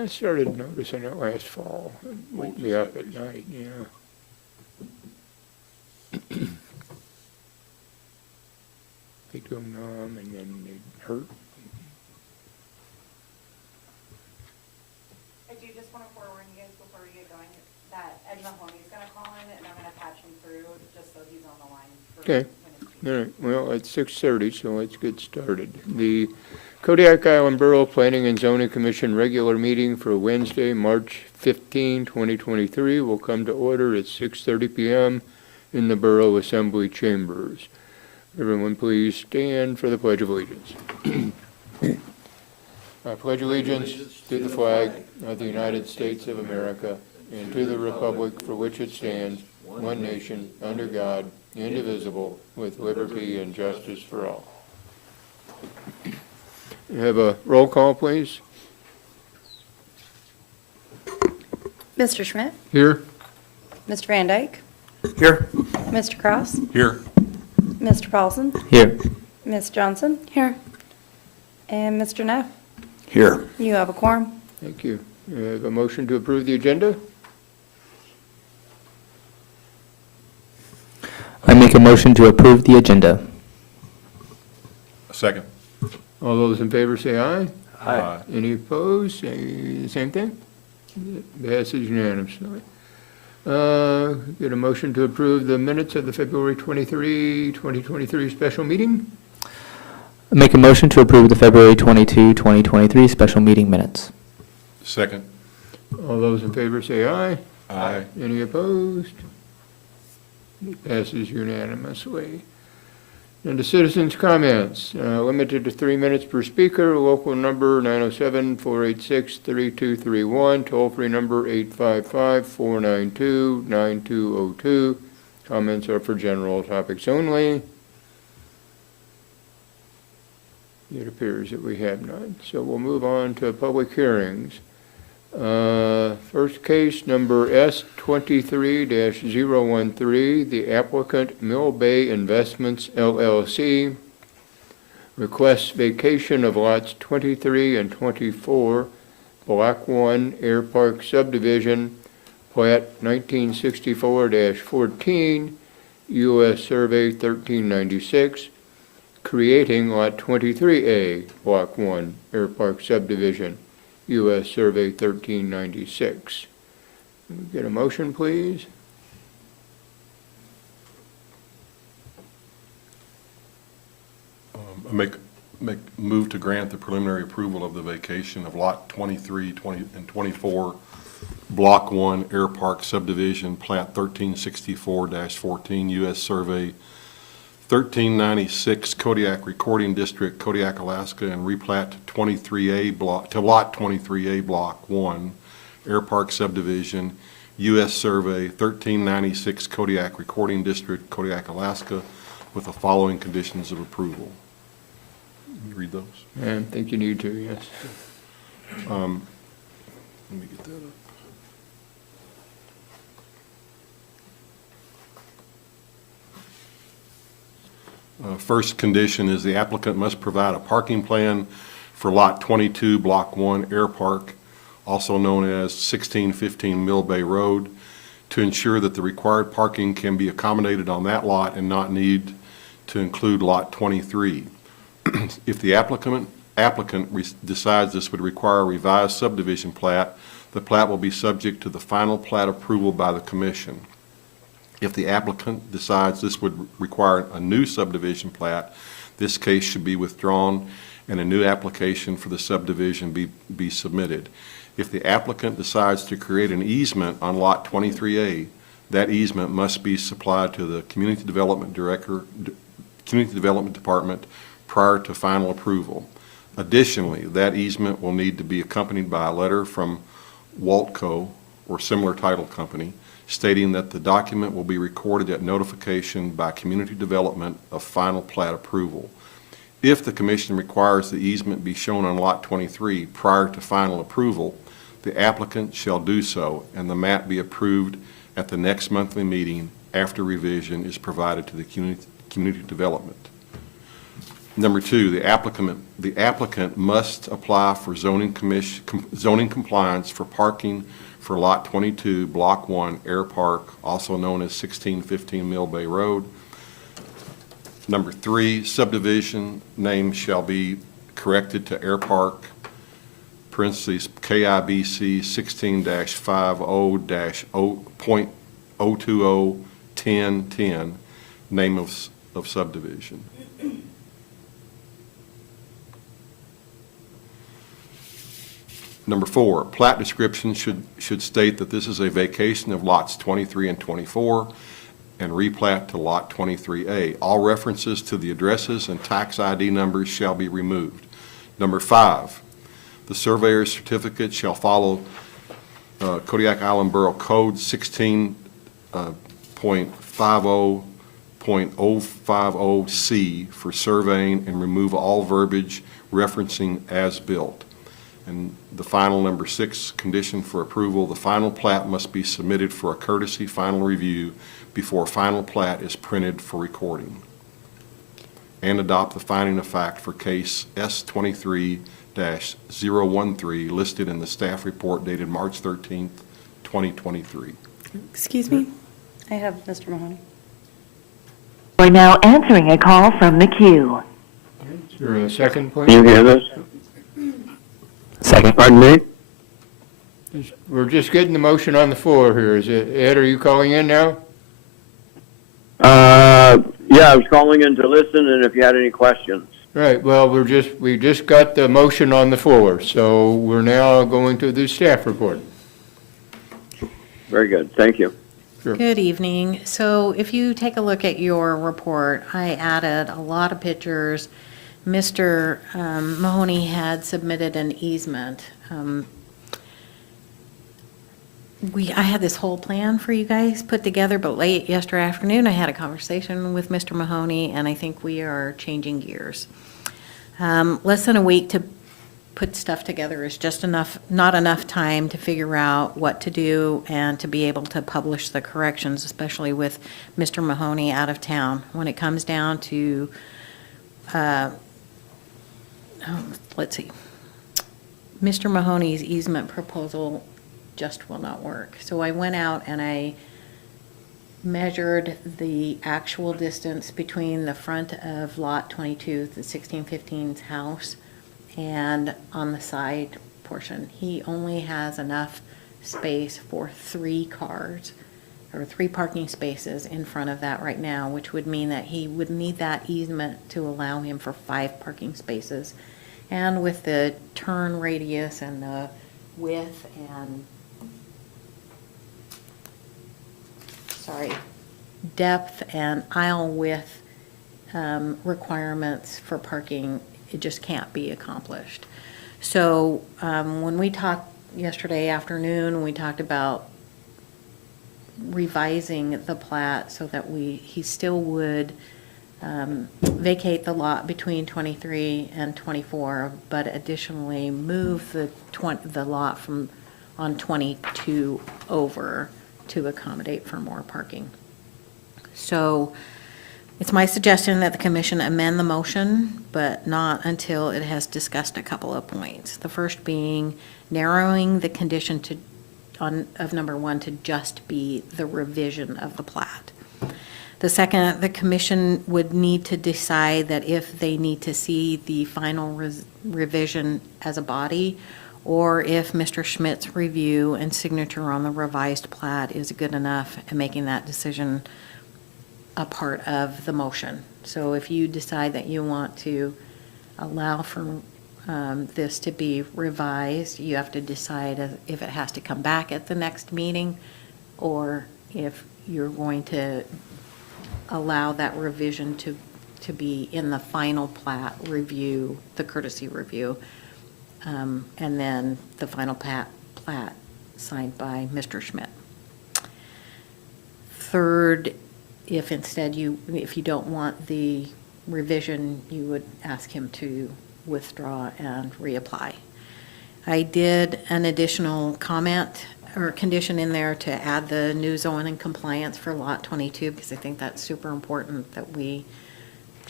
I started noticing it last fall. It wake me up at night, They'd go numb and then they'd hurt. I do just want to forewarn you guys before we get going that Ed Mahoney's going to call in and I'm going to patch him through just so he's on the line. For Okay. when it's All right, well, it's 6:30, so let's get started. The Kodiak Island Borough Planning and Zoning Commission regular meeting for Wednesday, March 15, 2023 will come to order at 6:30 p.m. in the Borough Assembly Chambers. Everyone please stand for the Pledge of Allegiance. I pledge allegiance to the flag of the United States of America and to the republic for which it stands, one nation, under God, indivisible, with liberty and justice for all. Have a roll call, please. Mr. Schmidt? Here. Mr. Van Dyke? Here. Mr. Cross? Here. Mr. Paulson? Here. Ms. Johnson? Here. And Mr. Neff? Here. You have a quorum. Thank you. I have a motion to approve the agenda. I make a motion to approve the agenda. Second. All those in favor say aye. Aye. Any opposed? Say the same thing. It passes unanimously. Get a motion to approve the minutes of the February 23, 2023 special meeting. I make a motion to approve the February 22, 2023 special meeting minutes. Second. All those in favor say aye. Aye. Any opposed? It passes unanimously. And the citizens' comments, limited to 3 minutes per speaker, local number 907-486-3231, toll-free number 855-492-9202. Comments are for general topics only. It appears that we have none, so we'll move on to public hearings. First case, number S23-013, the applicant Mill Bay Investments LLC requests vacation of lots 23 and 24, Block 1, Air Park Subdivision, Plat 1964-14, U.S. Survey 1396, creating Lot 23A, Block 1, Air Park Subdivision, U.S. Survey 1396. Get a motion, please? Move to grant the preliminary approval of the vacation of Lot 23, 20, and 24, Block 1, Air Park Subdivision, Plat 1364-14, U.S. Survey 1396, Kodiak Recording District, Kodiak, Alaska, and replat to 23A block, to Lot 23A, Block 1, Air Park Subdivision, U.S. Survey 1396, Kodiak Recording District, Kodiak, Alaska, with the following conditions of approval. Let me read those. I think you need to, yes. Let me get that up. First condition is the applicant must provide a parking plan for Lot 22, Block 1, Air Park, also known as 1615 Mill Bay Road, to ensure that the required parking can be accommodated on that lot and not need to include Lot 23. If the applicant decides this would require a revised subdivision plat, the plat will be subject to the final plat approval by the commission. If the applicant decides this would require a new subdivision plat, this case should be withdrawn and a new application for the subdivision be submitted. If the applicant decides to create an easement on Lot 23A, that easement must be supplied to the Community Development Department prior to final approval. Additionally, that easement will need to be accompanied by a letter from Waltco or similar title company stating that the document will be recorded at notification by Community Development of final plat approval. If the commission requires the easement be shown on Lot 23 prior to final approval, the applicant shall do so and the map be approved at the next monthly meeting after revision is provided to the Community Development. Number two, the applicant must apply for zoning compliance for parking for Lot 22, Block 1, Air Park, also known as 1615 Mill Bay Road. Number three, subdivision name shall be corrected to Air Park, parentheses, KIBC 16-50.0201010, name of subdivision. Number four, plat description should state that this is a vacation of lots 23 and 24 and replat to lot 23A. All references to the addresses and tax ID numbers shall be removed. Number five, the surveyor's certificate shall follow Kodiak Island Borough Code 16.50.050C for surveying and remove all verbiage referencing as built. And the final, number six, condition for approval, the final plat must be submitted for a courtesy final review before final plat is printed for recording. And adopt the finding of fact for case S23-013 listed in the staff report dated March 13th, 2023. Excuse me? I have Mr. Mahoney. We're now answering a call from the queue. Is there a second, please? Can you hear this? Second. Pardon me? We're just getting the motion on the floor here. Is it, Ed, are you calling in now? Yeah, I was calling in to listen and if you had any questions. Right, well, we just got the motion on the floor, so we're now going to the staff report. Very good, thank you. Sure. Good evening. So if you take a look at your report, I added a lot of pictures. Mr. Mahoney had submitted an easement. I had this whole plan for you guys put together, but late yesterday afternoon, I had a conversation with Mr. Mahoney, and I think we are changing gears. Less than a week to put stuff together is just not enough time to figure out what to do and to be able to publish the corrections, especially with Mr. Mahoney out of town. When it comes down to, let's see, Mr. Mahoney's easement proposal just will not work. So I went out and I measured the actual distance between the front of lot 22, the 1615's house, and on the side portion. He only has enough space for 3 cars, or 3 parking spaces in front of that right now, which would mean that he would need that easement to allow him for 5 parking spaces. And with the turn radius and the width and depth and aisle width requirements for parking, it just can't be accomplished. So when we talked yesterday afternoon, we talked about revising the plat so that he still would vacate the lot between 23 and 24, but additionally move the lot on 22 over to accommodate for more parking. So it's my suggestion that the commission amend the motion, but not until it has discussed a couple of points. The first being narrowing the condition of number 1 to just be the revision of the plat. The second, the commission would need to decide that if they need to see the final revision as a body, or if Mr. Schmidt's review and signature on the revised plat is good enough in making that decision a part of the motion. So if you decide that you want to allow for this to be revised, you have to decide if it has to come back at the next meeting, or if you're going to allow that revision to be in the final plat review, the courtesy review, and then the final plat signed by Mr. Schmidt. Third, if instead if you don't want the revision, you would ask him to withdraw and reapply. I did an additional comment or condition in there to add the new zoning compliance for lot 22, because I think that's super important that we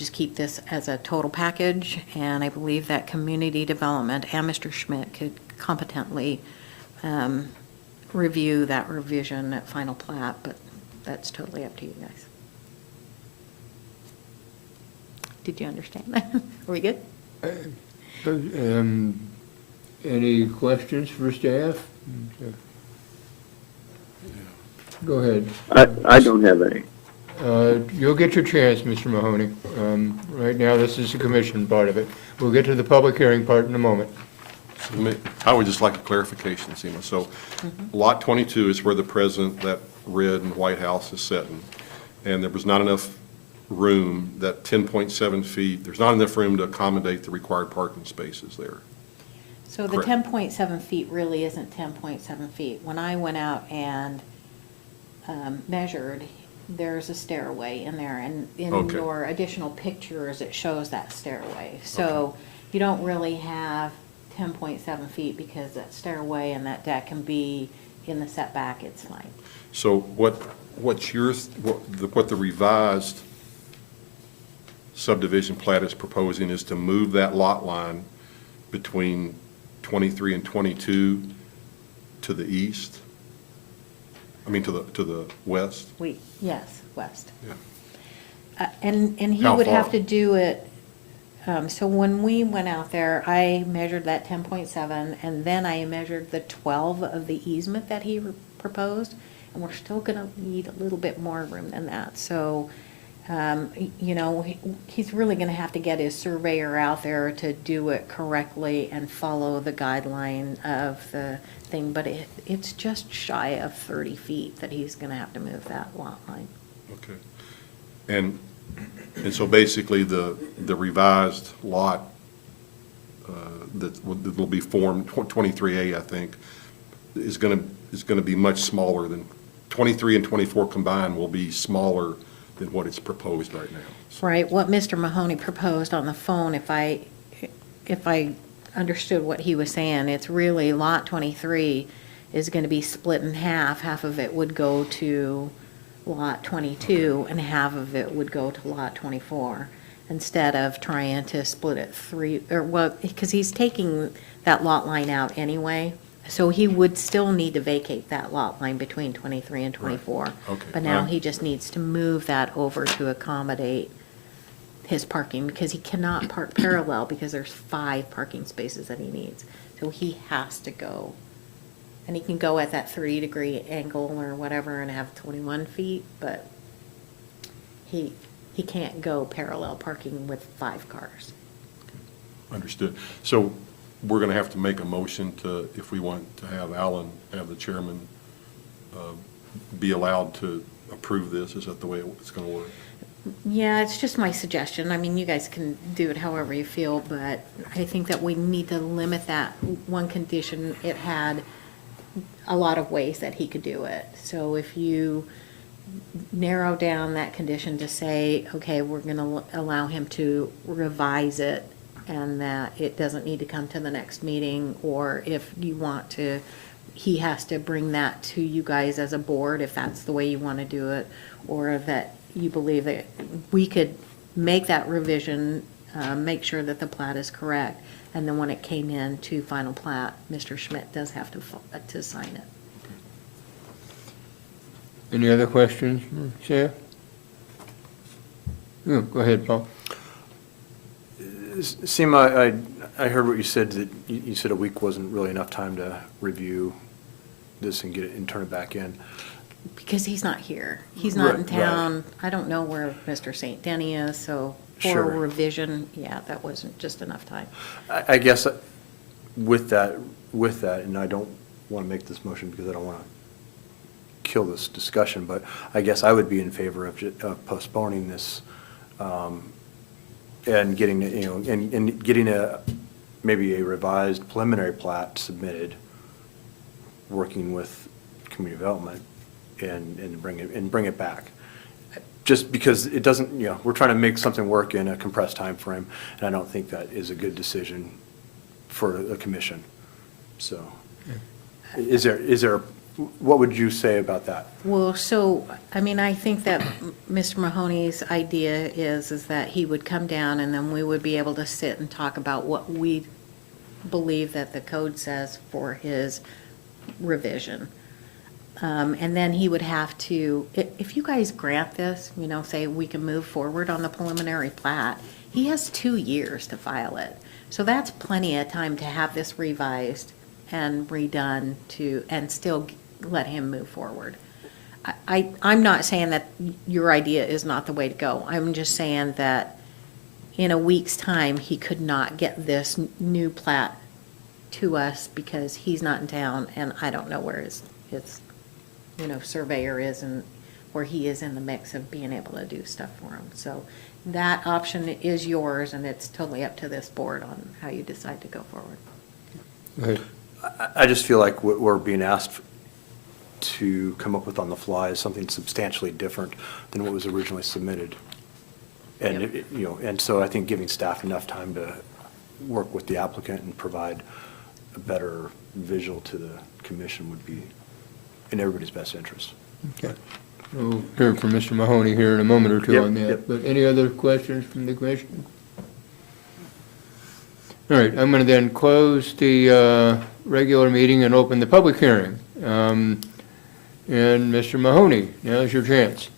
just keep this as a total package, and I believe that community development and Mr. Schmidt could competently review that revision at final plat, but that's totally up to you guys. Did you understand that? Are we good? Any questions for staff? Go ahead. I don't have any. You'll get your chance, Mr. Mahoney. Right now, this is the commission part of it. We'll get to the public hearing part in a moment. I would just like a clarification, Seema. So Lot 22 is where the present, that red and white house is sitting, and there was not enough room, that 10.7 feet, there's not enough room to accommodate the required parking spaces there. So the Correct. 10.7 feet really isn't 10.7 feet. When I went out and measured, there's a stairway in there, and in Okay. your additional pictures, it shows that stairway. So you don't really have 10.7 feet because that stairway and that deck can be in the setback, it's fine. So what's what the revised subdivision plat is proposing is to move that lot line between 23 and 22 to the east? I mean, to the west? Yes, west. Yeah. And he How would have far? to do it, so when we went out there, I measured that 10.7, and then I measured the 12 of the easement that he proposed, and we're still gonna need a little bit more room than that. So, you know, he's really gonna have to get his surveyor out there to do it correctly and follow the guideline of the thing, but it's just shy of 30 feet that he's gonna have to move that lot line. Okay. And so basically, the revised lot that will be formed, 23A, I think, is going to be much smaller than, 23 and 24 combined will be smaller than what is proposed right now. So- Right, what Mr. Mahoney proposed on the phone, if I understood what he was saying, it's really Lot 23 is going to be split in half. Half of it would go to Lot 22, and half of it would go to Lot 24, instead of trying to split it because he's taking that lot line out anyway, so he would still need to vacate that lot line between 23 and 24. Okay. But now he just needs to move that over to accommodate his parking, because he cannot park parallel because there's 5 parking spaces that he needs. So he has to go, and he can go at that 30-degree angle or whatever and have 21 feet, but he can't go parallel parking with 5 cars. Understood. So we're going to have to make a motion to, if we want to have Alan, have the chairman, be allowed to approve this. Is that the way it's going to work? Yeah, it's just my suggestion. I mean, you guys can do it however you feel, but I think that we need to limit that one condition. It had a lot of ways that he could do it. So if you narrow down that condition to say, okay, we're going to allow him to revise it, and that it doesn't need to come to the next meeting, or if you want to, he has to bring that to you guys as a board if that's the way you want to do it, or that you believe that we could make that revision, make sure that the plat is correct, and then when it came in to final plat, Mr. Schmidt does have to sign it. Any other questions, Sarah? Oh, go ahead, Paul. Seema, I heard what you said, that you said a week wasn't really enough time to review this and get it and turn it back in. Because he's not here. He's not in Right. town. I don't know where Mr. St. Denny is, so for Sure. a revision, yeah, that wasn't just enough time. I guess with that, and I don't want to make this motion because I don't want to kill this discussion, but I guess I would be in favor of postponing this, and getting, and getting maybe a revised preliminary plat submitted, working with community development, and bring it back. Just because it doesn't, we're trying to make something work in a compressed time frame, and I don't think that is a good decision for a commission. So, is there What would you say about that? Well, so, I mean, I think that Mr. Mahoney's idea is that he would come down and then we would be able to sit and talk about what we believe that the code says for his revision. And then he would have to, if you guys grant this, you know, say we can move forward on the preliminary plat, he has 2 years to file it. So that's plenty of time to have this revised and redone and still let him move forward. I'm not saying that your idea is not the way to go. I'm just saying that in a week's time, he could not get this new plat to us because he's not in town and I don't know where his surveyor is and where he is in the mix of being able to do stuff for him. So that option is yours and it's totally up to this board on how you decide to go forward. Go ahead. I just feel like what we're being asked to come up with on the fly is something substantially different than what was originally submitted. And, and so I think giving staff enough time to work with the applicant and provide a better visual to the commission would be in everybody's best interest. Okay. We'll hear from Mr. Mahoney here in a moment or two Yep, on that. yep. But any other questions from the commission? All right, I'm going to then close the regular meeting and open the public hearing. And Mr. Mahoney, now's your chance.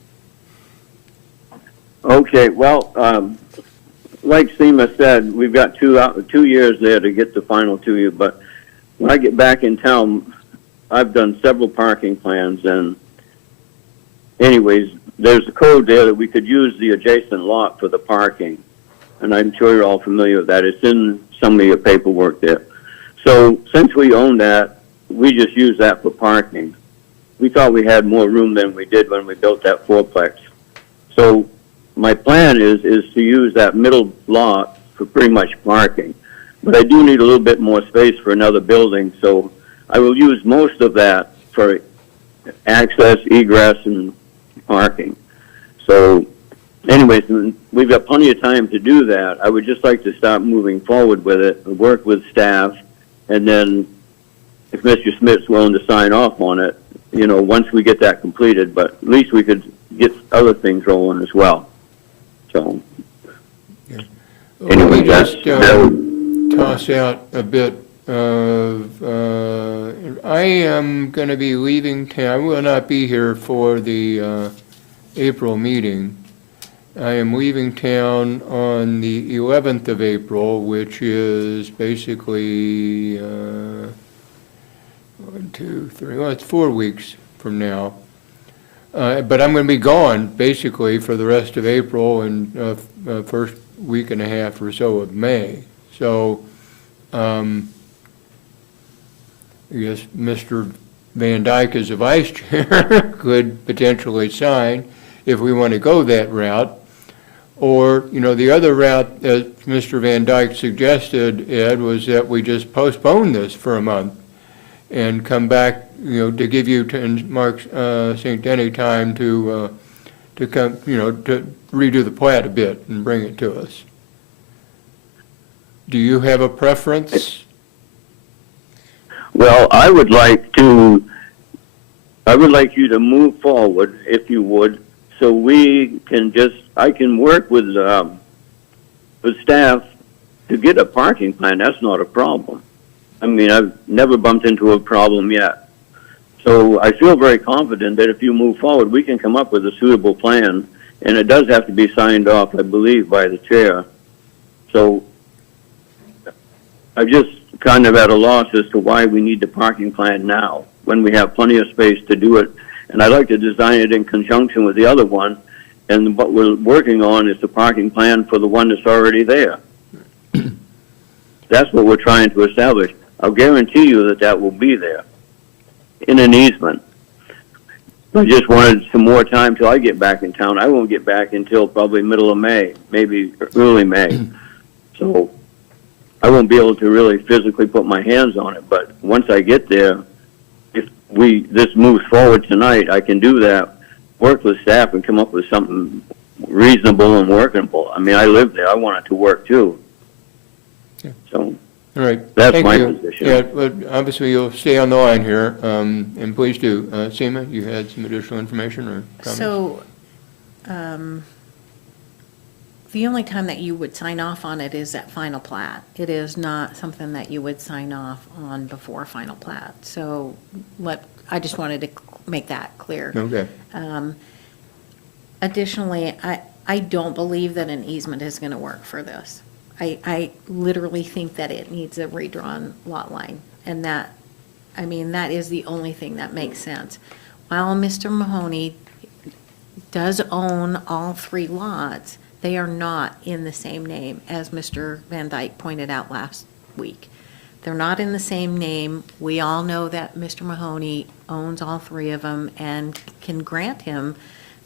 Okay, well, like Seema said, we've got 2 years there to get the final to you, but when I get back in town, I've done several parking plans, and anyways, there's a code there that we could use the adjacent lot for the parking, and I'm sure you're all familiar with that. It's in some of your paperwork there. So since we own that, we just use that for parking. We thought we had more room than we did when we built that fourplex. So my plan is to use that middle lot for pretty much parking. But I do need a little bit more space for another building, so I will use most of that for access, egress, and parking. So anyways, we've got plenty of time to do that. I would just like to start moving forward with it, work with staff, and then if Mr. Smith's willing to sign off on it, once we get that completed, but at least we could get other things rolling as well. So, Let me anyway, just that's toss out a bit of, I am going to be leaving town. I will not be here for the April meeting. I am leaving town on the 11th of April, which is basically 1, 2, 3, well, it's 4 weeks from now. But I'm going to be gone basically for the rest of April and first week and a half or so of May. So I guess Mr. Van Dyke as a vice chair could potentially sign if we want to go that route. Or, the other route that Mr. Van Dyke suggested, Ed, was that we just postpone this for a month and come back, to give you and Mark St. Denny time to come, to redo the plat a bit and bring it to us. Do you have a preference? Well, I would like you to move forward, if you would, so I can work with staff to get a parking plan. That's not a problem. I mean, I've never bumped into a problem yet. So I feel very confident that if you move forward, we can come up with a suitable plan, and it does have to be signed off, I believe, by the chair. So I'm just kind of at a loss as to why we need the parking plan now, when we have plenty of space to do it. And I'd like to design it in conjunction with the other one, and what we're working on is the parking plan for the one that's already there. That's what we're trying to establish. I'll guarantee you that will be there in an easement. I just wanted some more time till I get back in town. I won't get back until probably middle of May, maybe early May. So I won't be able to really physically put my hands on it, but once I get there, if this moves forward tonight, I can do that, work with staff and come up with something reasonable and workable. I mean, I live there. I want it to work too. Yeah. So All right. That's Thank my you. position. Yeah, but obviously you'll stay on the line here, and please do. Seema, you had some additional information or comments? So, the only time that you would sign off on it is at final plat. It is not something that you would sign off on before final plat. So I just wanted to make that clear. Okay. Additionally, I don't believe that an easement is going to work for this. I literally think that it needs a redrawn lot line. And that is the only thing that makes sense. While Mr. Mahoney does own all 3 lots, they are not in the same name, as Mr. Van Dyke pointed out last week. They're not in the same name. We all know that Mr. Mahoney owns all 3 of them and can grant him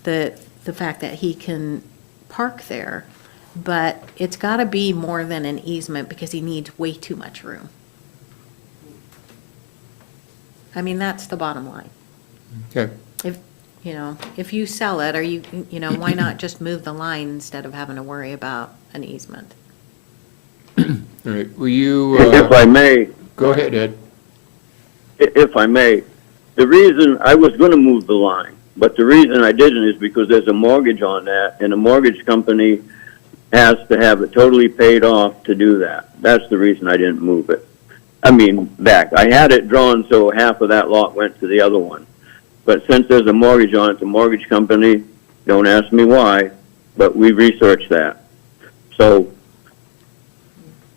the fact that he can park there. But it's got to be more than an easement because he needs way too much room. I mean, that's the bottom line. Okay. If you sell it, why not just move the line instead of having to worry about an easement? All right. Will you? If I may, Go ahead, Ed. if I may, the reason I was going to move the line, but the reason I didn't is because there's a mortgage on that, and the mortgage company has to have it totally paid off to do that. That's the reason I didn't move it. Back. I had it drawn so half of that lot went to the other one. But since there's a mortgage on it, the mortgage company, don't ask me why, but we researched that. So,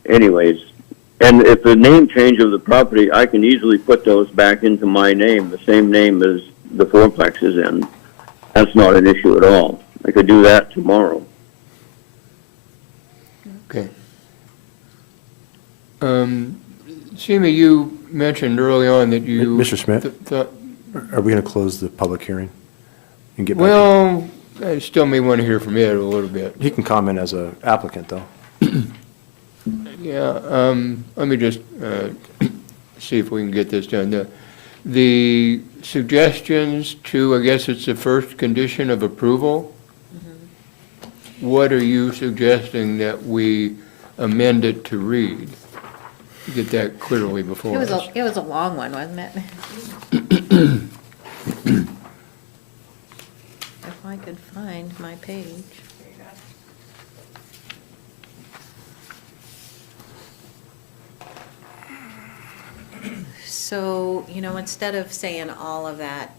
anyways, and if the name change of the property, I can easily put those back into my name, the same name as the fourplex is in. That's not an issue at all. I could do that tomorrow. Okay. Seema, you mentioned early on that you. Mr. Smith? thought. Are we going to close the public hearing and get back? Well, I still may want to hear from Ed a little bit. He can comment as a applicant, though. Yeah, let me just see if we can get this done. The suggestions to, I guess it's the first condition of approval. What are you suggesting that we amend it to read? Get that clearly before us. It was a long one, wasn't it? If I could find my page. So, instead of saying all of that,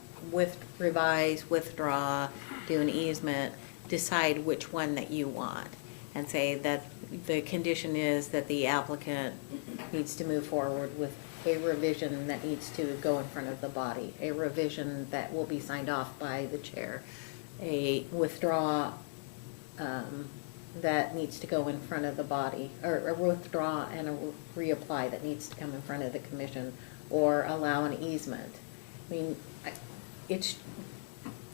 revise, withdraw, do an easement, decide which one that you want, and say that the condition is that the applicant needs to move forward with a revision that needs to go in front of the body, a revision that will be signed off by the chair, a withdraw that needs to go in front of the body, or a withdraw and a reapply that needs to come in front of the commission, or allow an easement.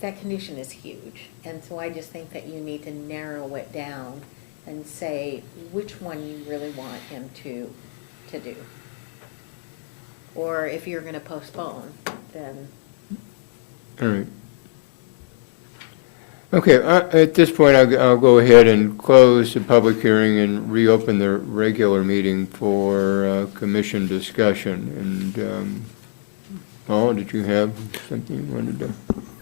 That condition is huge, and so I just think that you need to narrow it down and say which one you really want him to do. Or if you're going to postpone, then. All right. Okay, at this point, I'll go ahead and close the public hearing and reopen the regular meeting for commission discussion. And Paul, did you have something you wanted to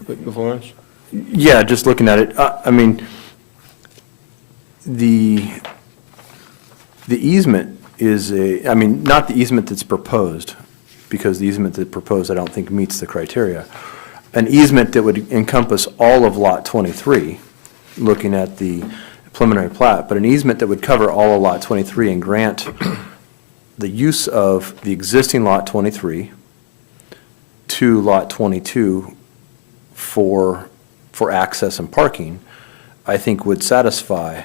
put before us? Yeah, just looking at it, the easement is not the easement that's proposed, because the easement that's proposed I don't think meets the criteria. An easement that would encompass all of Lot 23, looking at the preliminary plat, but an easement that would cover all of Lot 23 and grant the use of the existing Lot 23 to Lot 22 for access and parking, I think would satisfy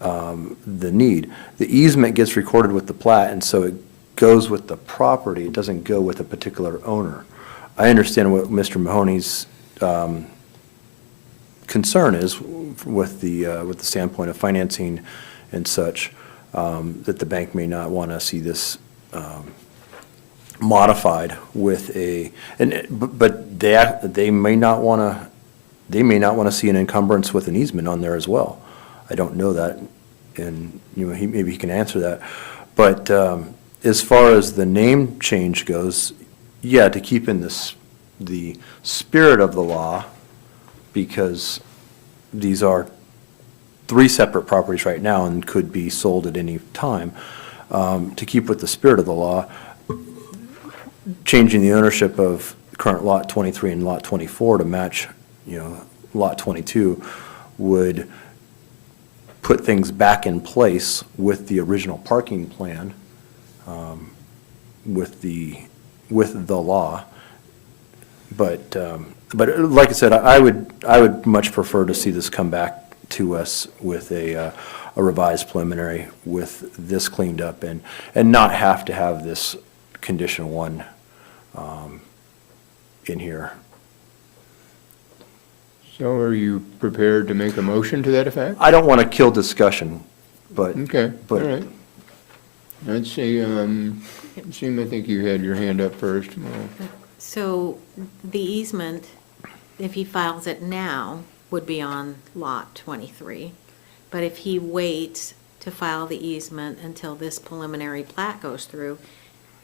the need. The easement gets recorded with the plat, and so it goes with the property. It doesn't go with a particular owner. I understand what Mr. Mahoney's concern is with the standpoint of financing and such, that the bank may not want to see this modified with but they may not want to see an encumbrance with an easement on there as well. I don't know that, and maybe he can answer that. But as far as the name change goes, yeah, to keep in the spirit of the law, because these are 3 separate properties right now and could be sold at any time, to keep with the spirit of the law, changing the ownership of current Lot 23 and Lot 24 to match, Lot 22 would put things back in place with the original parking plan, with the law. But like I said, I would much prefer to see this come back to us with a revised preliminary with this cleaned up and not have to have this condition 1 in here. So are you prepared to make a motion to that effect? I don't want to kill discussion, but. Okay, all but- right. Let's see, Seema, I think you had your hand up first. So the easement, if he files it now, would be on Lot 23. But if he waits to file the easement until this preliminary plat goes through,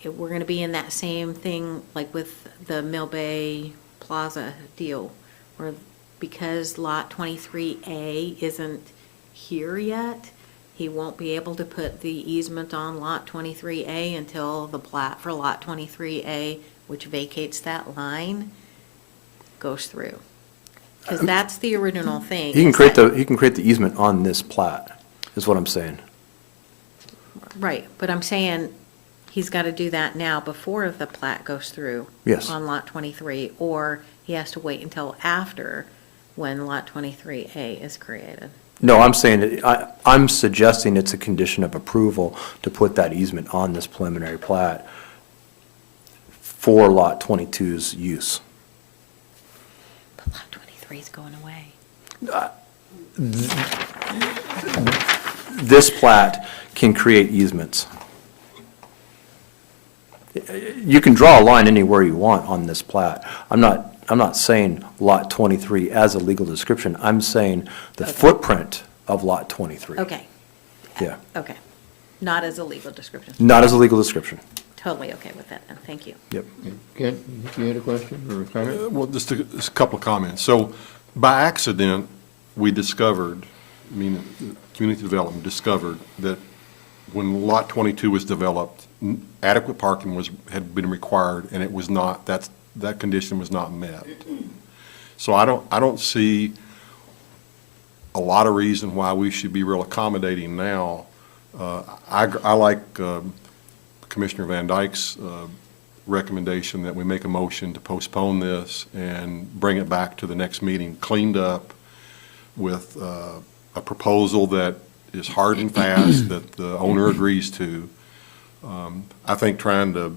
we're going to be in that same thing like with the Mill Bay Plaza deal, where because Lot 23A isn't here yet, he won't be able to put the easement on Lot 23A until the plat for Lot 23A, which vacates that line, goes through. Because that's the original thing. He can is create that- he can create the easement on this plat, is what I'm saying. Right, but I'm saying he's got to do that now before the plat goes through. Yes. On Lot 23, or he has to wait until after when Lot 23A is created. No, I'm saying, I'm suggesting it's a condition of approval to put that easement on this preliminary plat for Lot 22's use. But Lot 23 is going away. This plat can create easements. You can draw a line anywhere you want on this plat. I'm not saying Lot 23 as a legal description. I'm saying the footprint of Lot 23. Okay. Yeah. Okay. Not as a legal description. Not as a legal description. Totally okay with that, then. Thank you. Yep. Kent, you had a question or a comment? Well, just a couple of comments. So by accident, we discovered, community development discovered that when Lot 22 was developed, adequate parking had been required, and it was not, that condition was not met. So I don't see a lot of reason why we should be real accommodating now. I like Commissioner Van Dyke's recommendation that we make a motion to postpone this and bring it back to the next meeting cleaned up with a proposal that is hard and fast, that the owner agrees to. I think trying to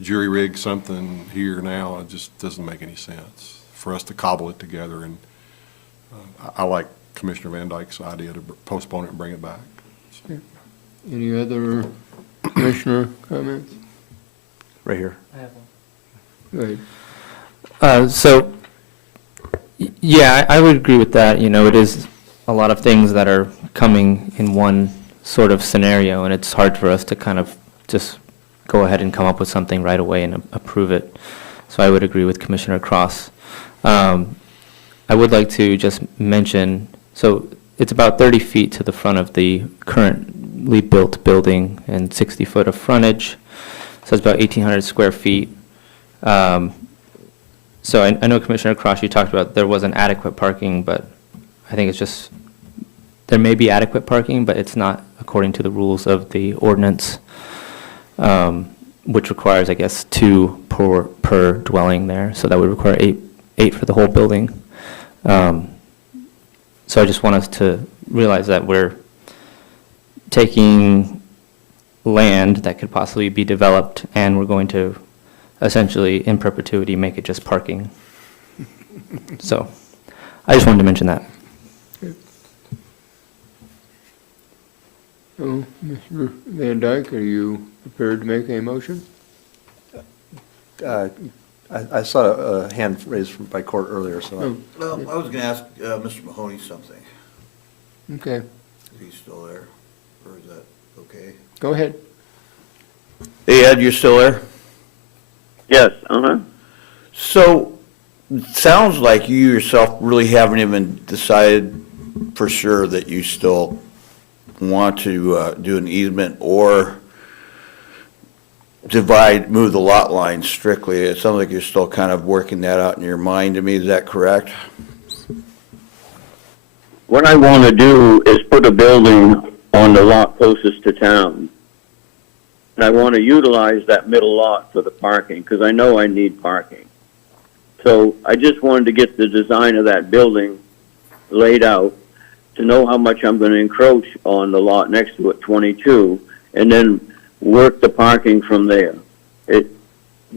jury rig something here now, it just doesn't make any sense for us to cobble it together. And I like Commissioner Van Dyke's idea to postpone it and bring it back. Any other commissioner comments? Right here. Go ahead. So, yeah, I would agree with that. It is a lot of things that are coming in one sort of scenario, and it's hard for us to kind of just go ahead and come up with something right away and approve it. So I would agree with Commissioner Cross. I would like to just mention, so it's about 30 feet to the front of the currently built building and 60 foot of frontage. So it's about 1,800 square feet. So I know Commissioner Cross, you talked about there wasn't adequate parking, but I think it's just, there may be adequate parking, but it's not according to the rules of the ordinance, which requires, I guess, 2 per dwelling there. So that would require 8 for the whole building. So I just want us to realize that we're taking land that could possibly be developed, and we're going to essentially, in perpetuity, make it just parking. So I just wanted to mention that. So, Mr. Van Dyke, are you prepared to make a motion? I saw a hand raised by Court earlier, so. Oh, Well, I was going to ask Mr. Mahoney something. okay, Is he still there, or is that okay? go ahead. Hey, Ed, you still there? Yes, uh-huh. So, it sounds like you yourself really haven't even decided for sure that you still want to do an easement or move the lot line strictly. It sounds like you're still kind of working that out in your mind to me. Is that correct? What I want to do is put a building on the lot closest to town. And I want to utilize that middle lot for the parking, because I know I need parking. So I just wanted to get the design of that building laid out to know how much I'm going to encroach on the lot next to it, 22, and then work the parking from there. It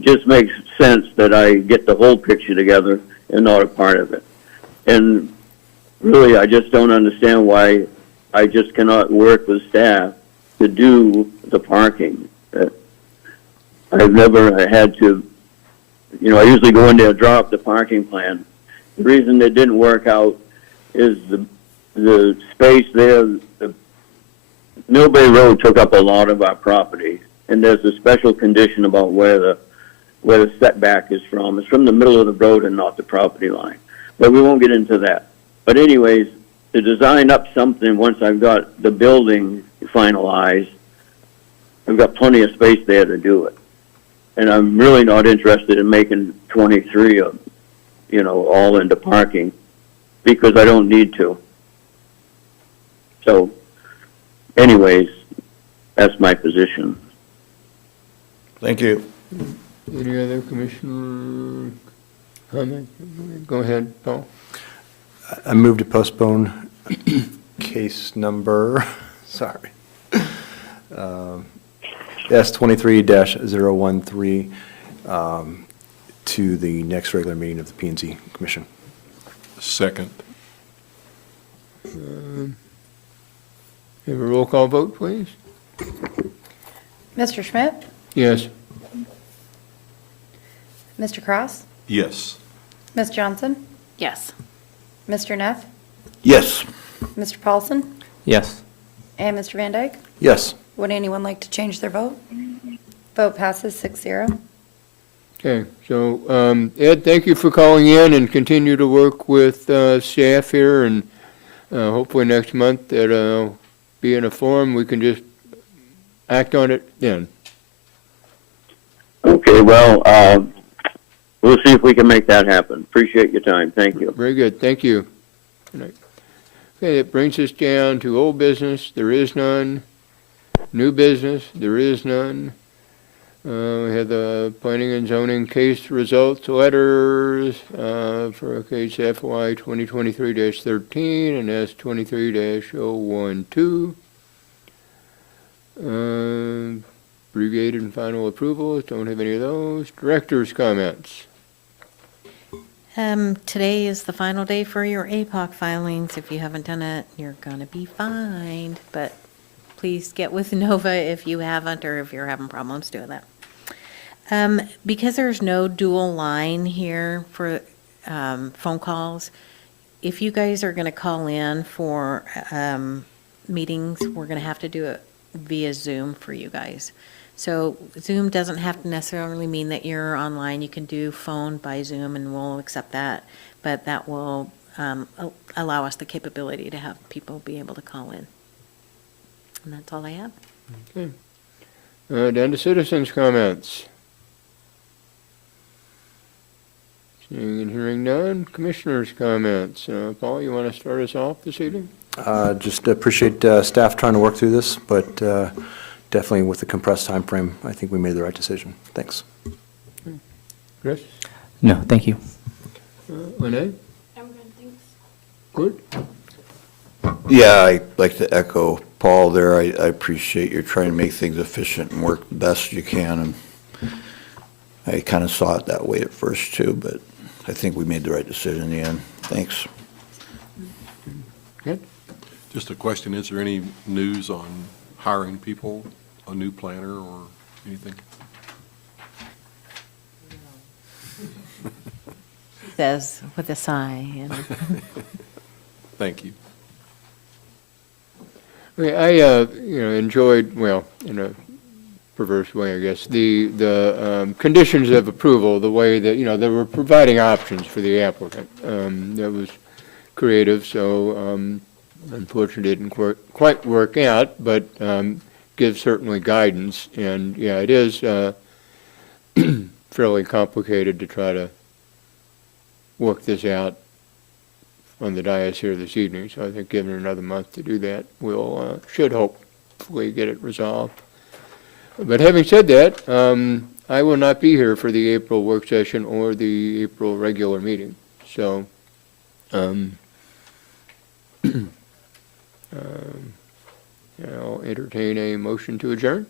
just makes sense that I get the whole picture together and not a part of it. And really, I just don't understand why I just cannot work with staff to do the parking. I've never had to, I usually go in there, draw up the parking plan. The reason it didn't work out is the space there, the Mill Bay Road took up a lot of our property, and there's a special condition about where the setback is from. It's from the middle of the road and not the property line. But we won't get into that. But anyways, to design up something once I've got the building finalized, I've got plenty of space there to do it. And I'm really not interested in making 23 all into parking, because I don't need to. So, anyways, that's my position. Thank you. Any other commissioner comment? Go ahead, Paul. I move to postpone case number, sorry, S23-013 to the next regular meeting of the P&Z Commission. Second. Have a roll call vote, please. Mr. Schmidt? Yes. Mr. Cross? Yes. Ms. Johnson? Yes. Mr. Neff? Yes. Mr. Paulson? Yes. And Mr. Van Dyke? Yes. Would anyone like to change their vote? Vote passes 6-0. Okay, so Ed, thank you for calling in, and continue to work with staff here, and hopefully next month that'll be in a form we can just act on it then. Okay, well, we'll see if we can make that happen. Appreciate your time. Thank you. Very good, thank you. Good night. Okay, it brings us down to old business. There is none. New business. There is none. We have the planning and zoning case results letters for case FY 2023-13 and S23-012. Abbreviated and final approvals. Don't have any of those. Director's comments. Today is the final day for your APOC filings. If you haven't done it, you're going to be fined, but please get with Nova if you haven't, or if you're having problems doing that. Because there's no dual line here for phone calls, if you guys are going to call in for meetings, we're going to have to do it via Zoom for you guys. So Zoom doesn't have to necessarily mean that you're online. You can do phone by Zoom, and we'll accept that. But that will allow us the capability to have people be able to call in. And that's all I have. Okay. Down to citizens' comments. Seeing and hearing none. Commissioners' comments. Paul, you want to start us off this evening? Just appreciate staff trying to work through this, but definitely with the compressed time frame, I think we made the right decision. Thanks. Chris? No, thank you. Lynette? I'm good, thanks. Good? Yeah, I'd like to echo Paul there. I appreciate you're trying to make things efficient and work the best you can. And I kind of saw it that way at first too, but I think we made the right decision in the end. Thanks. Good. Just a question, is there any news on hiring people, a new planner or anything? Says with a sigh. Thank you. I enjoyed, perverse way, I guess, the conditions of approval, the way that, they were providing options for the applicant. That was creative, so unfortunately it didn't quite work out, but gives certainly guidance. And, yeah, it is fairly complicated to try to work this out on the dais here this evening. So I think given another month to do that, we'll, should hopefully get it resolved. But having said that, I will not be here for the April work session or the April regular meeting. So, I'll entertain a motion to adjourn.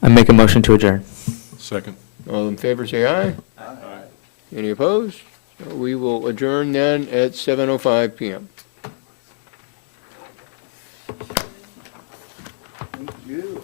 I make a motion to adjourn. Second. All in favor, say aye. Aye. Any opposed? So we will adjourn then at 7:05 PM. Thank you.